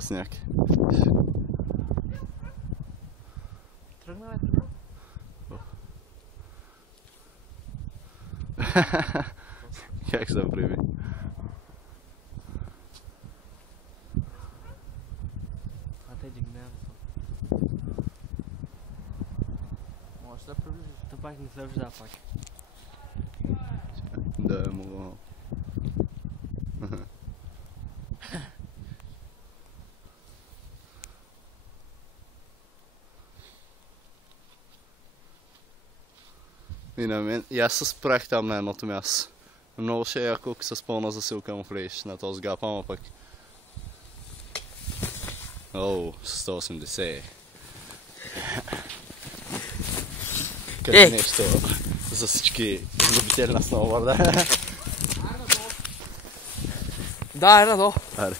Сняг. Тръгна, Как се прими? Те дигнем. Може да приближиш. То пак не се вижда пак. Да, е мога. И аз се спрях там на едното място. Много ще е яко, с пълна засилка му влезеш на този гап, ама пък. Оу, 180. Като нещо за всички любители на сноуборда. Да, е надолу. Аре.